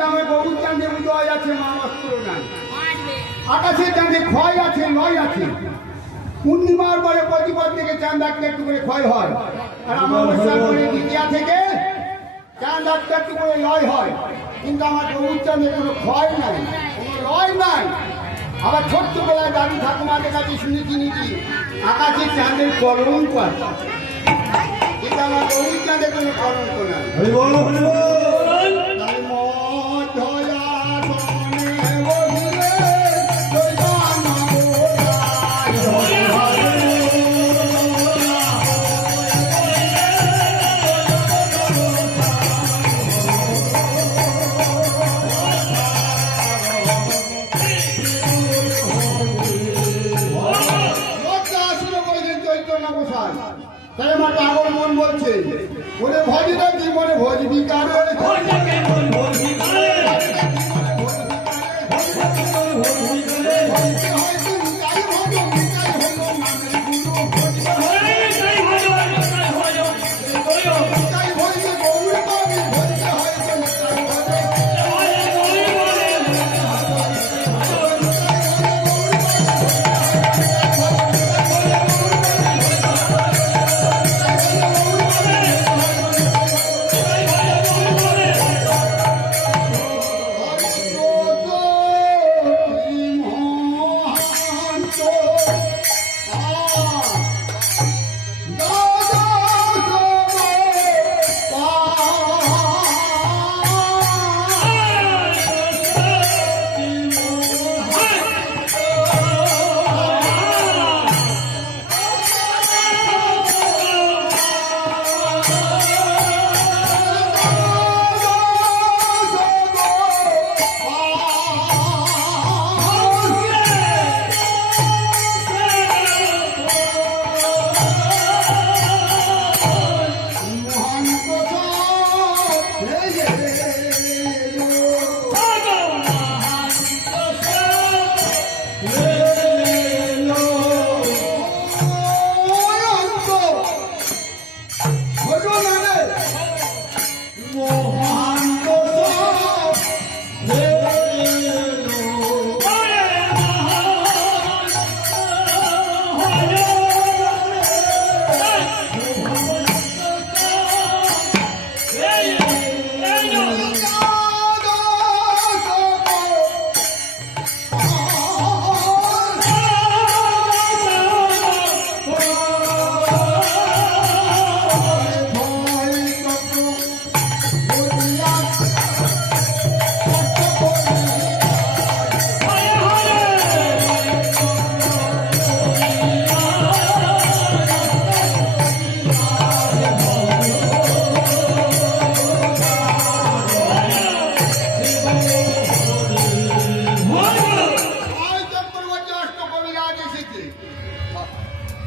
কিন্তু আমার গরুর চাঁদে উদয় আছে, মা অস্ত্র নাই। আকাশের চাঁদে ক্ষয় আছে, লয় আছে। পূর্ণিমার পরে প্রতিপদ থেকে চাঁদ একটা একটু করে ক্ষয় হয়, আর অমাবস্যার পরে দ্বিতীয়া থেকে চাঁদ একটা একটু করে লয় হয়। কিন্তু আমার গরুর চাঁদে কোনো ক্ষয় নাই, কোনো লয় নাই। আবার ছোট্টবেলায় দাদু ঠাকুমাদের কাছে শুনেছি নাকি আকাশের চাঁদের কলঙ্ক আছে, কিন্তু আমার গরুর চাঁদে কোনো কলঙ্ক নাই। তাই আমার পাগল মন বলছে ওরে ভজটা কি মনে ভজবি কারে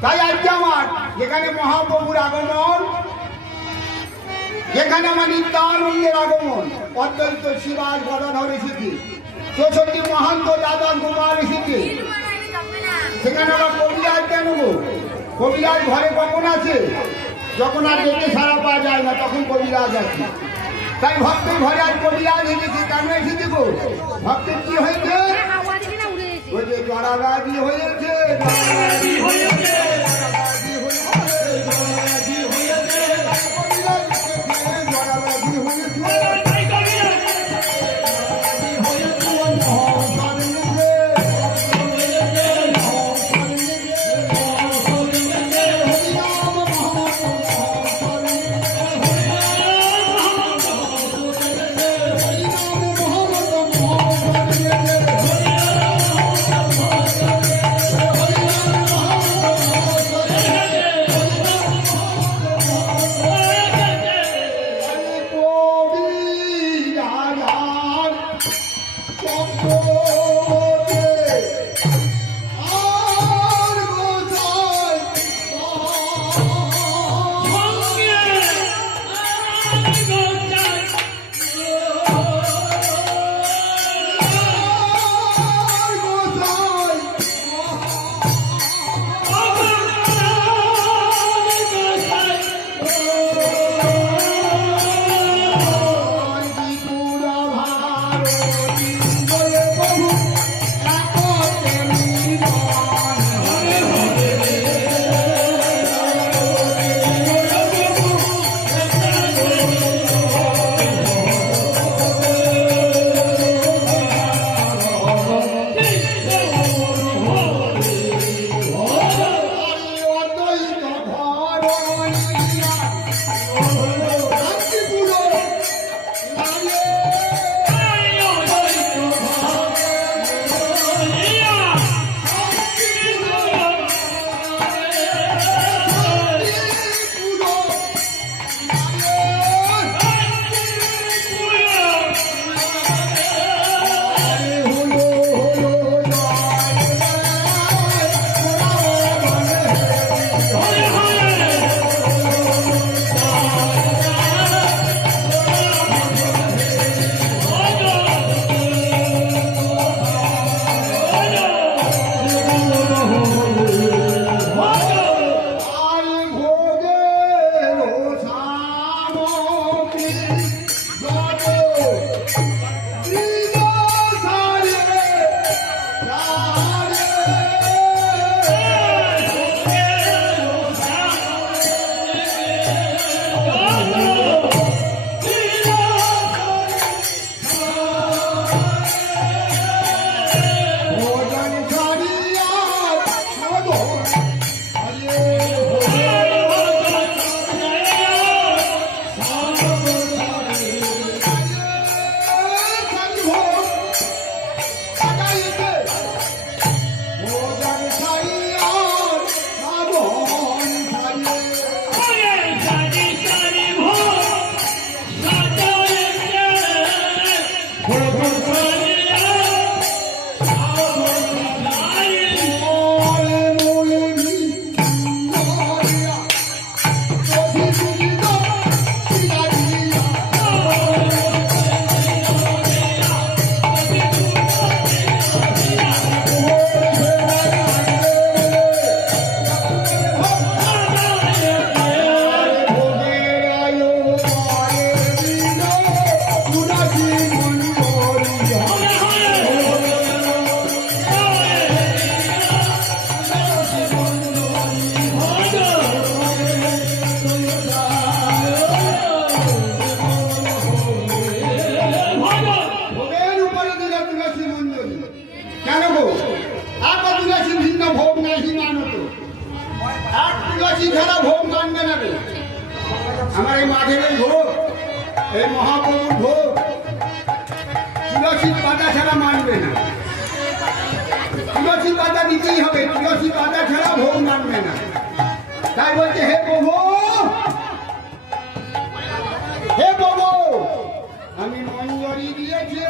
তাই আজকে আমার যেখানে মহাপ্রভুর আগমন, যেখানে আমার নিত্যানন্দের আগমন, অদ্বৈত শিবাজ গদাধর এসেছে, 64 মহান্ত দাদা গোপাল এসেছে, সেখানে আবার কবিরাজ কেন গো? কবিরাজ ঘরে কখন আছে? যখন আর দেখে সারা পাওয়া যায় না তখন কবিরাজ আছে। তাই ভক্তের ঘরে আজ কবিরাজ এসেছে। কেন এসেছে গো? ভক্তের কি হয়েছে? ওই যে জড়াবাজি হয়েছে, জড়াবাজি হয়েছে, জড়াবাজি হয়েছে, জড়াবাজি হয়েছে। এই মাধবের ভোগ, এই মহাপ্রভুর ভোগ তুলসীর পাতা ছাড়া মানবে না। তুলসী পাতা দিতেই হবে, তুলসী পাতা ছাড়া ভোগ মানবে না। তাই বলছে হে প্রভু, হে প্রভু, আমি মঞ্জরি দিয়েছি,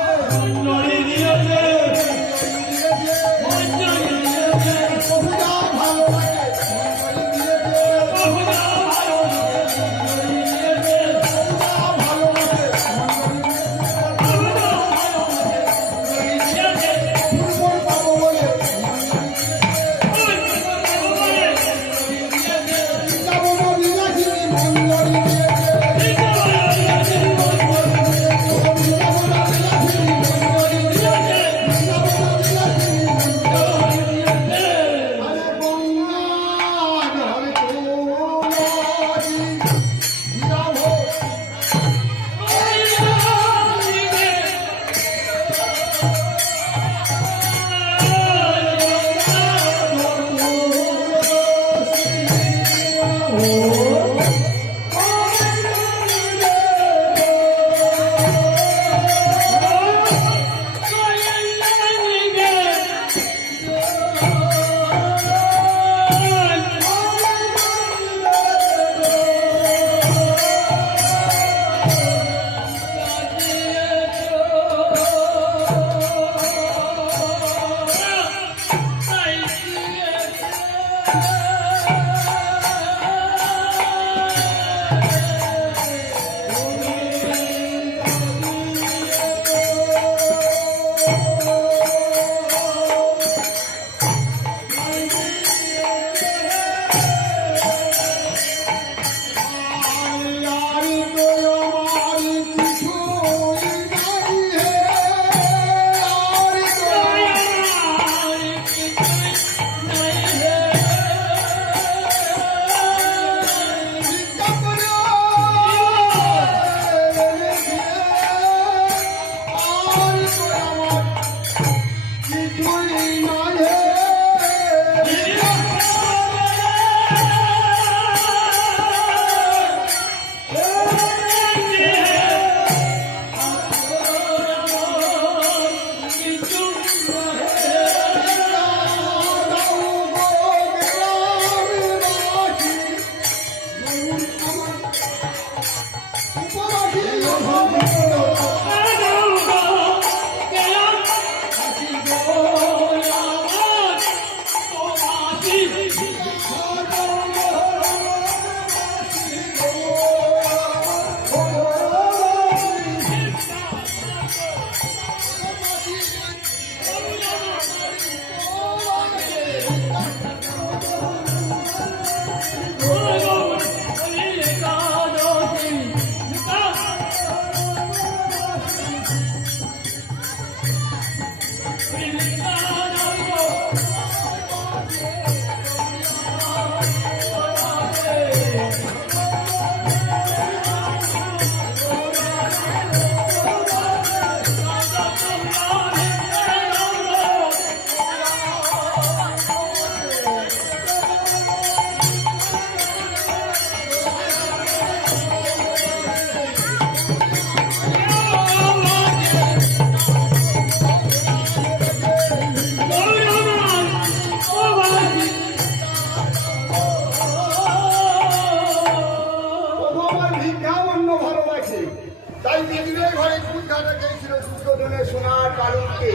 সোনার পালকে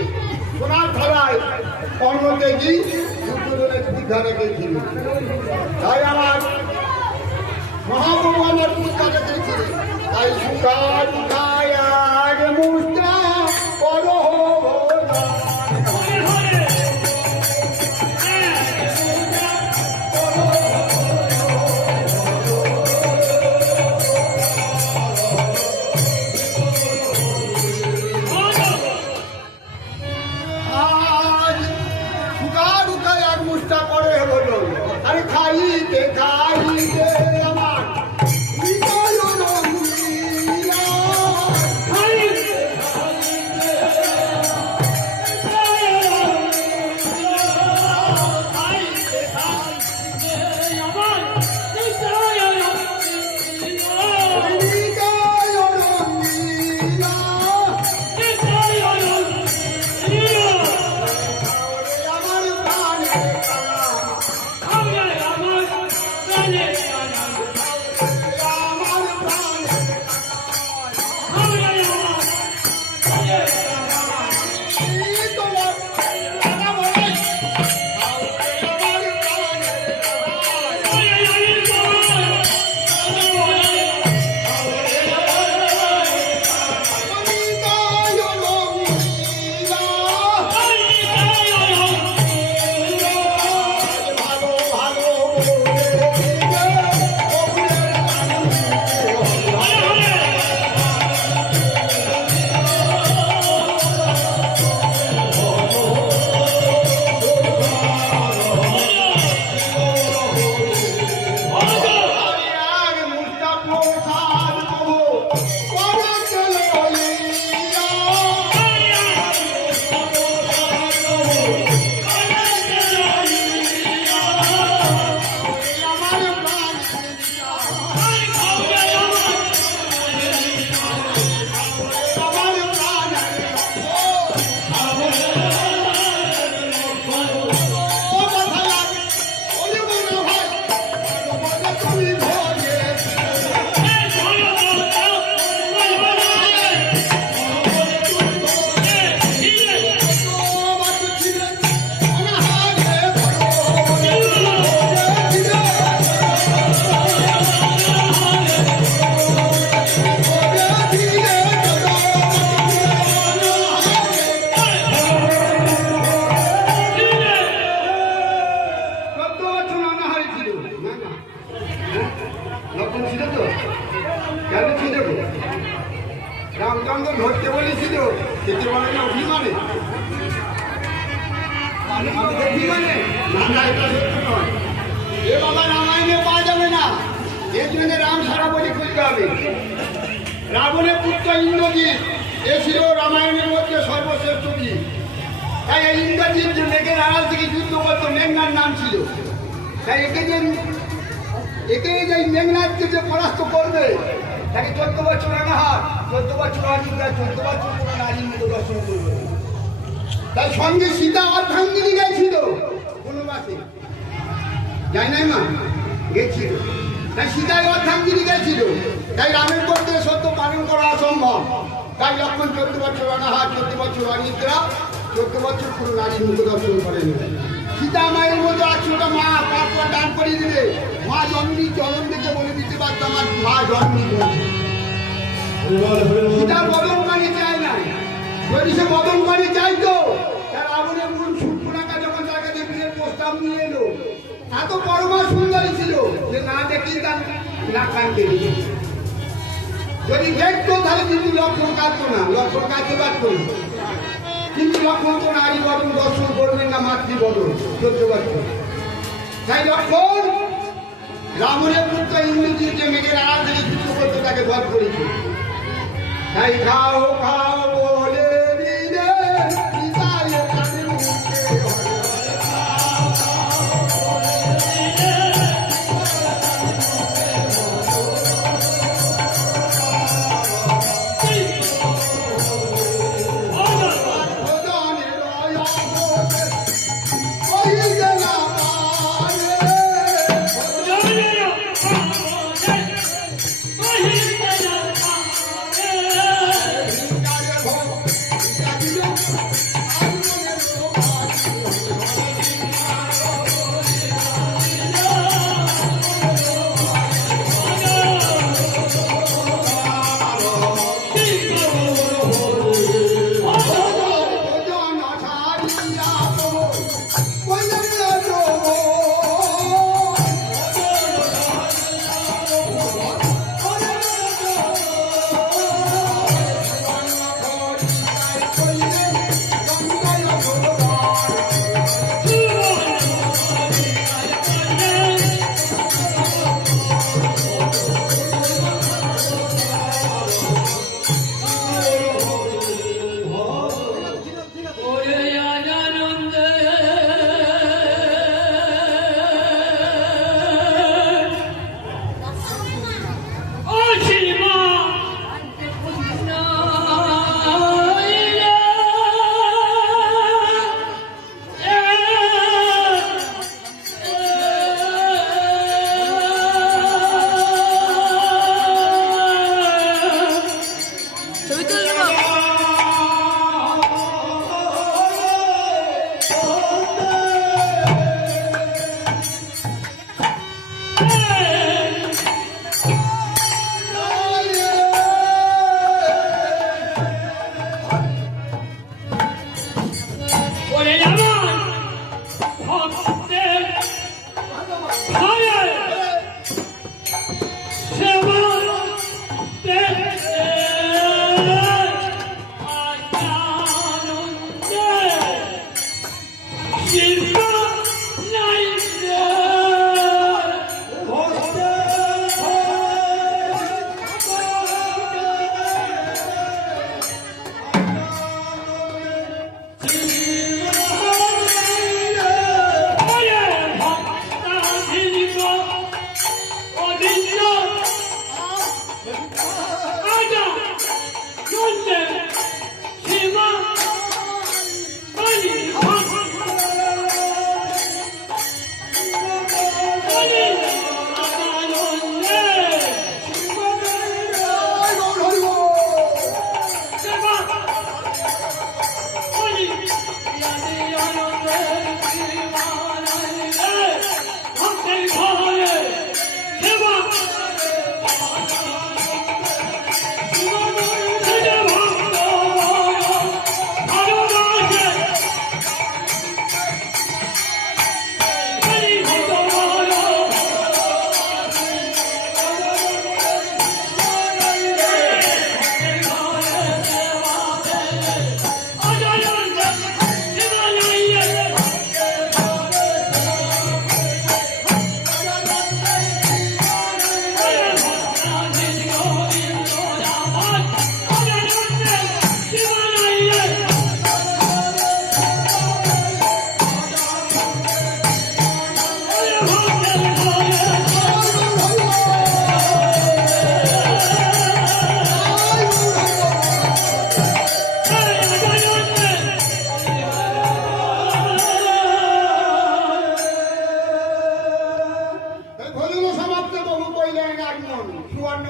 সোনার থালায় অন্ন কেজি দুজনের পূজা রেখেছিল। তাই আমার মহাপ্রভু আমার পূজা রেখেছিলেন। তাই সুখার উঠায় আজ মুদ্রা করো খাইতে খাইতে আমার রামচন্দ্র ধরতে বলেছিল, খেতে বলে না অভিমানে। অভিমানে না, না, এটা সত্য নয়। এ বাবা রামায়ণে পাওয়া যাবে না, এর জন্য রাম সারা বলি খুঁজতে হবে। রাবণের পুত্র ইন্দ্রজিৎ, এ ছিল রামায়ণের মধ্যে সর্বশ্রেষ্ঠ জীব। তাই এই ইন্দ্রজিৎ যে মেঘের আড়াল থেকে যুদ্ধ করতো, মেঘনার নাম ছিল। তাই একে যে মেঘনাথকে যে পরাস্ত করবে, তাকে 14 বছর অনাহার, 14 বছর অনিদ্রা, 14 বছর কোনো নারীর মতো দর্শন করবে। তাই সঙ্গে সীতা অর্ধাঙ্গিনী গেছিল বনবাসে, যাই নাই মা, গেছিল। তাই সীতায় অর্ধাঙ্গিনী গেছিল। তাই রামের পক্ষে সত্য পালন করা অসম্ভব। তাই লক্ষ্মণ 14 বছর অনাহার, 14 বছর অনিদ্রা, 14 বছর কোনো নারীর মুখ দর্শন করেনি। সীতা মায়ের মধ্যে 8টা মা, তারপর দান করে দিলে মা জন্মী চরণ দেখে বলে দিতে পারত আমার মা জন্মী। সীতা বদন পানি চায় না, যদি সে বদন পানি চাইতো, তার রাবণের মূল সুপ্রাকা যখন তার কাছে বিয়ের প্রস্তাব নিয়ে এলো, এত পরমা সুন্দরী ছিল যে না দেখেই তার না কাঁদতে। যদি দেখতো তাহলে কিন্তু লক্ষ্মণ কাঁদতো না, লক্ষ্মণ কাঁদতে পারত না। কিন্তু লক্ষ্মণ তো নারী বদন দর্শন করবেন না, মাতৃবদন 14 বছর। তাই লক্ষ্মণ রাবণের পুত্র ইন্দ্রজিৎ যে মেঘের আড়াল থেকে যুদ্ধ করতে তাকে বধ করেছে। তাই খাও খাও বলে দিলে সীতায় কানে মুখে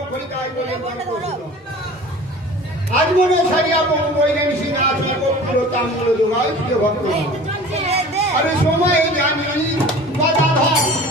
খরিদাই বলে আজ মনে ছাড়িয়া বহু বৈরেন সিনা সর্বপ্রিয় তাম্বুল যোগায় প্রিয় ভক্ত আমি সময় জানি গদাধর